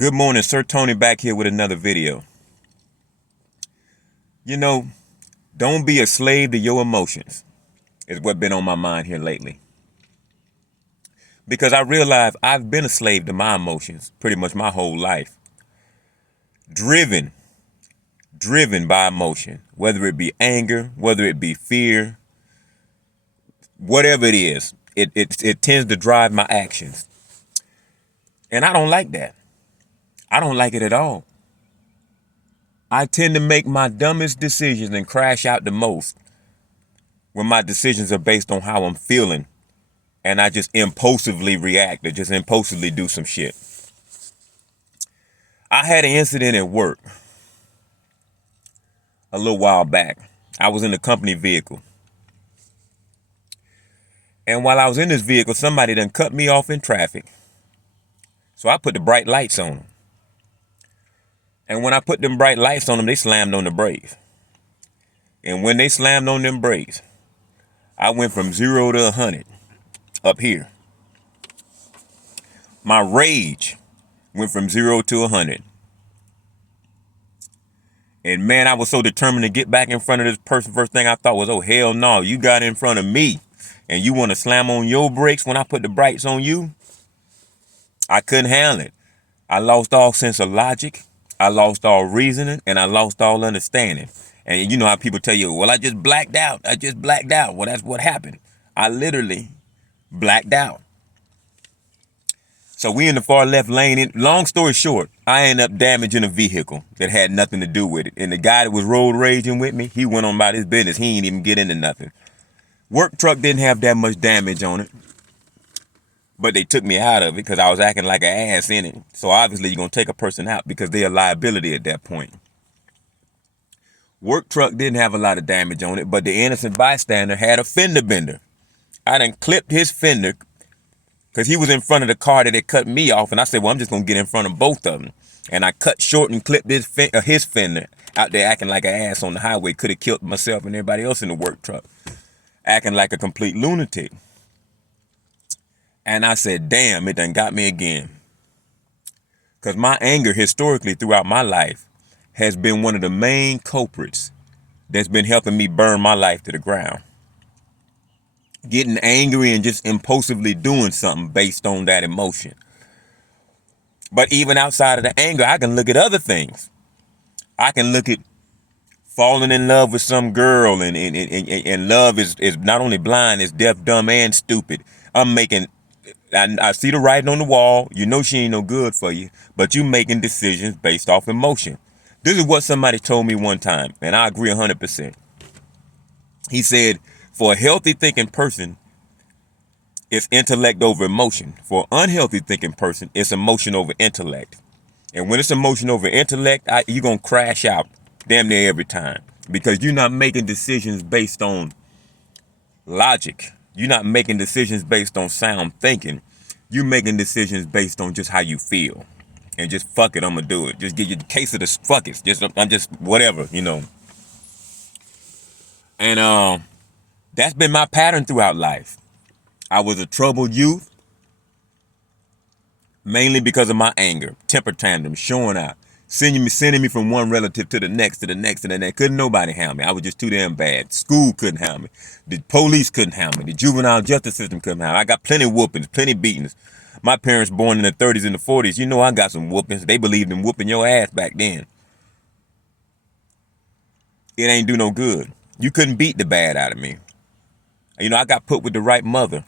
Good morning, Sir Tony back here with another video. You know, don't be a slave to your emotions is what been on my mind here lately. Because I realize I've been a slave to my emotions pretty much my whole life. Driven by emotion, whether it be anger, whether it be fear, whatever it is, it tends to drive my actions. And I don't like that. I don't like it at all. I tend to make my dumbest decisions and crash out the most when my decisions are based on how I'm feeling and I just impulsively react or just impulsively do some shit. I had an incident at work a little while back. I was in a company vehicle. And while I was in this vehicle, somebody done cut me off in traffic. So I put the bright lights on them. And when I put them bright lights on them, they slammed on the brakes. And when they slammed on them brakes, I went from 0 to 100 up here. My rage went from 0 to 100. And man, I was so determined to get back in front of this person. First thing I thought was, oh, hell no, you got in front of me and you want to slam on your brakes when I put the brights on you? I couldn't handle it. I lost all sense of logic. I lost all reasoning and I lost all understanding. And you know how people tell you, well, I just blacked out. Well, that's what happened. I literally blacked out. So we in the far left lane. Long story short, I ended up damaging a vehicle that had nothing to do with it. And the guy that was road raging with me, he went on about his business. He ain't even get into nothing. Work truck didn't have that much damage on it. But they took me out of it because I was acting like an ass in it. So obviously you're going to take a person out because they're a liability at that point. Work truck didn't have a lot of damage on it, but the innocent bystander had a fender bender. I done clipped his fender because he was in front of the car that had cut me off. And I said, well, I'm just going to get in front of both of them. And I cut short and clipped his fender out there acting like an ass on the highway. Could have killed myself and everybody else in the work truck. Acting like a complete lunatic. And I said, damn, it done got me again. Because my anger historically throughout my life has been one of the main culprits that's been helping me burn my life to the ground. Getting angry and just impulsively doing something based on that emotion. But even outside of the anger, I can look at other things. I can look at falling in love with some girl and love is not only blind, it's deaf, dumb, and stupid. I see the writing on the wall. You know she ain't no good for you, but you making decisions based off emotion. This is what somebody told me one time, and I agree 100%. He said, for a healthy thinking person, it's intellect over emotion. For an unhealthy thinking person, it's emotion over intellect. And when it's emotion over intellect, you're going to crash out damn near every time because you're not making decisions based on logic. You're not making decisions based on sound thinking. You're making decisions based on just how you feel. And just fuck it, I'm gonna do it. Just get you a case of the fuck it. I'm just whatever, you know. And that's been my pattern throughout life. I was a troubled youth, mainly because of my anger, temper tantrum, showing out, sending me from one relative to the next, to the next, to the next. Couldn't nobody handle me. I was just too damn bad. School couldn't handle me. The police couldn't handle me. The juvenile justice system couldn't handle me. I got plenty of whoopings, plenty of beatings. My parents born in the 30s and the 40s. You know I got some whoopings. They believed in whooping your ass back then. It ain't do no good. You couldn't beat the bad out of me. You know, I got put with the right mother.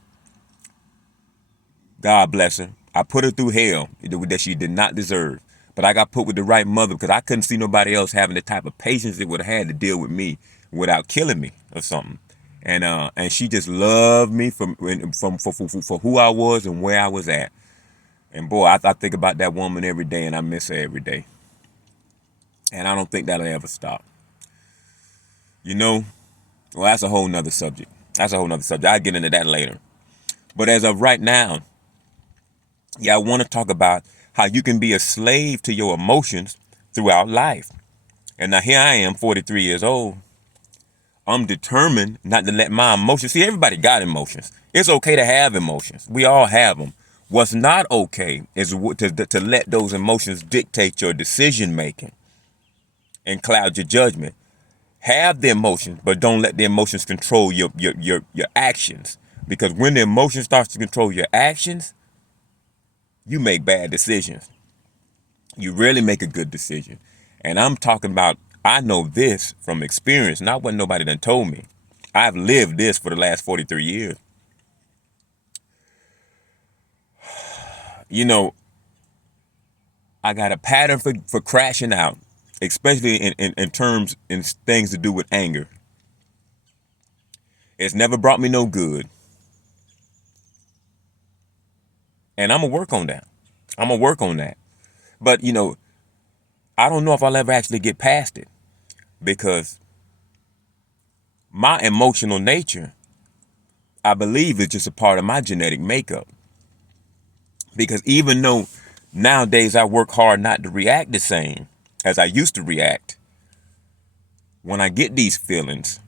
God bless her. I put her through hell that she did not deserve. But I got put with the right mother because I couldn't see nobody else having the type of patience it would have had to deal with me without killing me or something. And she just loved me for who I was and where I was at. And boy, I think about that woman every day and I miss her every day. And I don't think that'll ever stop. You know, well, that's a whole nother subject. I'll get into that later. But as of right now, I want to talk about how you can be a slave to your emotions throughout life. And now here I am, 43 years old. I'm determined not to let my emotions, see, everybody got emotions. It's okay to have emotions. We all have them. What's not okay is to let those emotions dictate your decision making and cloud your judgment. Have the emotions, but don't let the emotions control your actions. Because when the emotion starts to control your actions, you make bad decisions. You rarely make a good decision. And I'm talking about, I know this from experience, not what nobody done told me. I've lived this for the last 43 years. You know, I got a pattern for crashing out, especially in terms in things to do with anger. It's never brought me no good. And I'm going to work on that. I'm going to work on that. But, you know, I don't know if I'll ever actually get past it, because my emotional nature, I believe, is just a part of my genetic makeup. Because even though nowadays I work hard not to react the same as I used to react, when I get these feelings,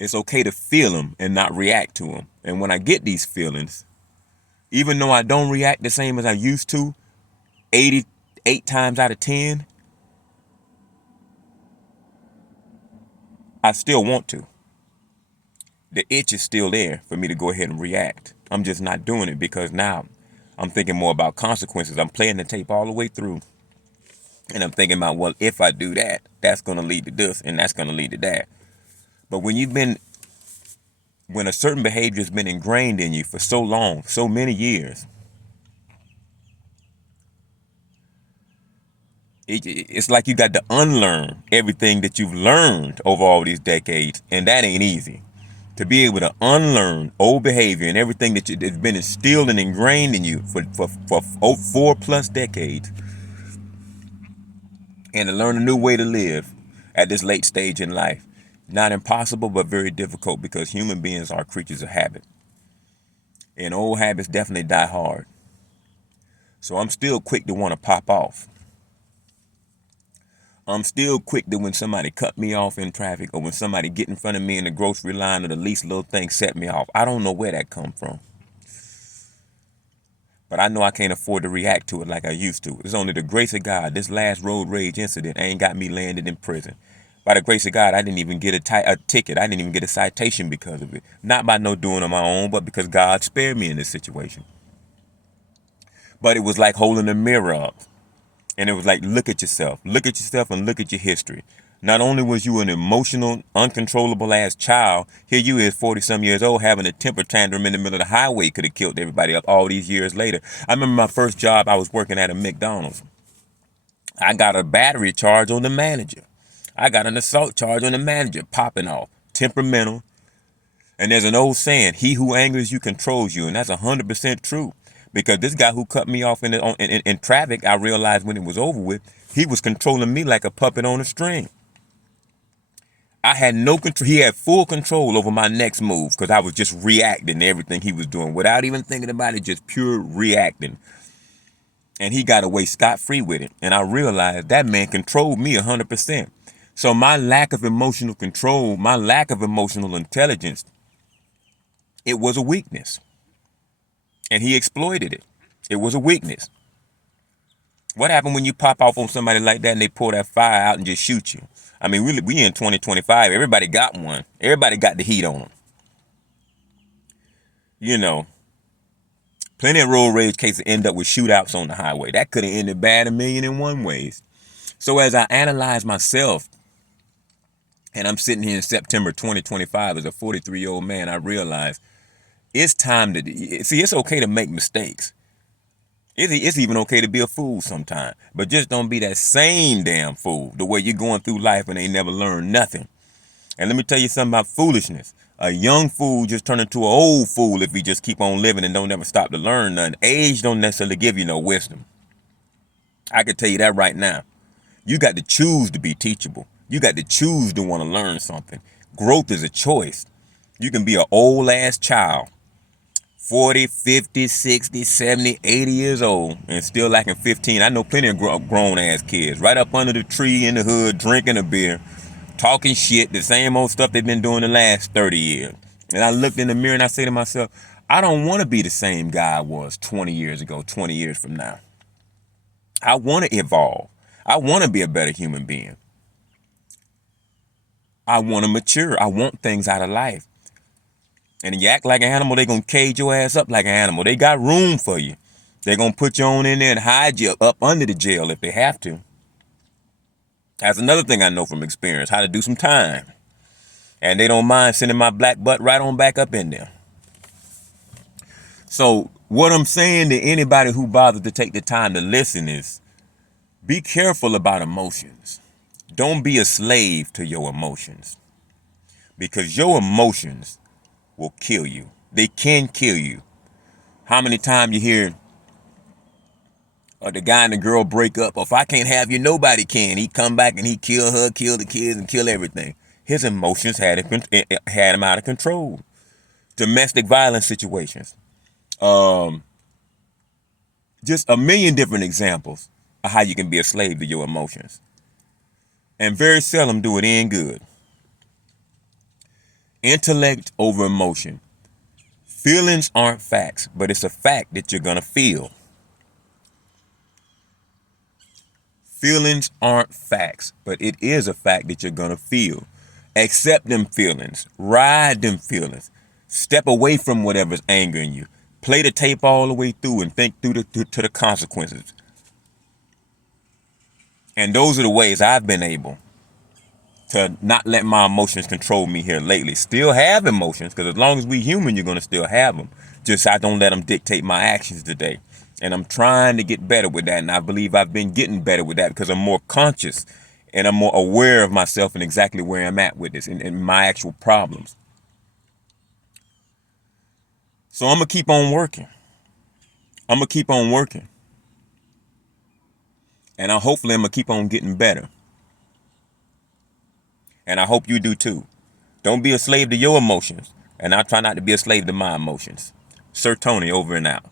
it's okay to feel them and not react to them. And when I get these feelings, even though I don't react the same as I used to, 88 times out of 10, I still want to. The itch is still there for me to go ahead and react. I'm just not doing it because now I'm thinking more about consequences. I'm playing the tape all the way through. And I'm thinking about, well, if I do that, that's going to lead to this and that's going to lead to that. But when a certain behavior has been ingrained in you for so long, so many years, it's like you got to unlearn everything that you've learned over all these decades. And that ain't easy. To be able to unlearn old behavior and everything that's been instilled and ingrained in you for 4+ decades, and to learn a new way to live at this late stage in life. Not impossible, but very difficult, because human beings are creatures of habit. And old habits definitely die hard. So I'm still quick to want to pop off. I'm still quick to, when somebody cut me off in traffic, or when somebody get in front of me in the grocery line, or the least little thing set me off. I don't know where that come from. But I know I can't afford to react to it like I used to. It's only the grace of God. This last road rage incident ain't got me landed in prison. By the grace of God, I didn't even get a ticket. I didn't even get a citation because of it. Not by no doing on my own, but because God spared me in this situation. But it was like holding a mirror up. And it was like, look at yourself. Look at yourself and look at your history. Not only was you an emotional, uncontrollable ass child, here you is 40-some years old having a temper tantrum in the middle of the highway, could have killed everybody up all these years later. I remember my first job, I was working at a McDonald's. I got a battery charge on the manager. I got an assault charge on the manager, popping off. Temperamental. And there's an old saying, he who angers you controls you. And that's 100% true. Because this guy who cut me off in traffic, I realized when it was over with, he was controlling me like a puppet on a string. I had no control. He had full control over my next move, because I was just reacting to everything he was doing without even thinking about it, just pure reacting. And he got away scot-free with it. And I realized that man controlled me 100%. So my lack of emotional control, my lack of emotional intelligence, it was a weakness. And he exploited it. It was a weakness. What happened when you pop off on somebody like that and they pull that fire out and just shoot you? I mean, we in 2025. Everybody got one. Everybody got the heat on them. You know, plenty of road rage cases end up with shootouts on the highway. That could have ended bad 1,000,001 ways. So as I analyze myself, and I'm sitting here in September 2025 as a 43-year-old man, I realize it's time to see. It's okay to make mistakes. It's even okay to be a fool sometime, but just don't be that same damn fool the way you're going through life and ain't never learned nothing. And let me tell you something about foolishness. A young fool just turn into an old fool if you just keep on living and don't ever stop to learn nothing. Age don't necessarily give you no wisdom. I can tell you that right now. You got to choose to be teachable. You got to choose to want to learn something. Growth is a choice. You can be an old ass child, 40, 50, 60, 70, 80 years old, and still lacking 15. I know plenty of grown ass kids right up under the tree in the hood, drinking a beer, talking shit, the same old stuff they've been doing the last 30 years. And I looked in the mirror and I say to myself, I don't want to be the same guy I was 20 years ago, 20 years from now. I want to evolve. I want to be a better human being. I want to mature. I want things out of life. And if you act like an animal, they're going to cage your ass up like an animal. They got room for you. They're going to put you on in there and hide you up under the jail if they have to. That's another thing I know from experience, how to do some time. And they don't mind sending my black butt right on back up in there. So what I'm saying to anybody who bothers to take the time to listen is, be careful about emotions. Don't be a slave to your emotions. Because your emotions will kill you. They can kill you. How many times you hear the guy and the girl break up? If I can't have you, nobody can. He come back and he kill her, kill the kids, and kill everything. His emotions had him out of control. Domestic violence situations. Just a million different examples of how you can be a slave to your emotions. And very seldom do it end good. Intellect over emotion. Feelings aren't facts, but it's a fact that you're going to feel. Feelings aren't facts, but it is a fact that you're going to feel. Accept them feelings. Ride them feelings. Step away from whatever's angering you. Play the tape all the way through and think through to the consequences. And those are the ways I've been able to not let my emotions control me here lately. Still have emotions, because as long as we human, you're going to still have them. Just I don't let them dictate my actions today. And I'm trying to get better with that. And I believe I've been getting better with that because I'm more conscious and I'm more aware of myself and exactly where I'm at with this and my actual problems. So I'm going to keep on working. I'm going to keep on working. And hopefully I'm going to keep on getting better. And I hope you do too. Don't be a slave to your emotions. And I try not to be a slave to my emotions. Sir Tony, over and out.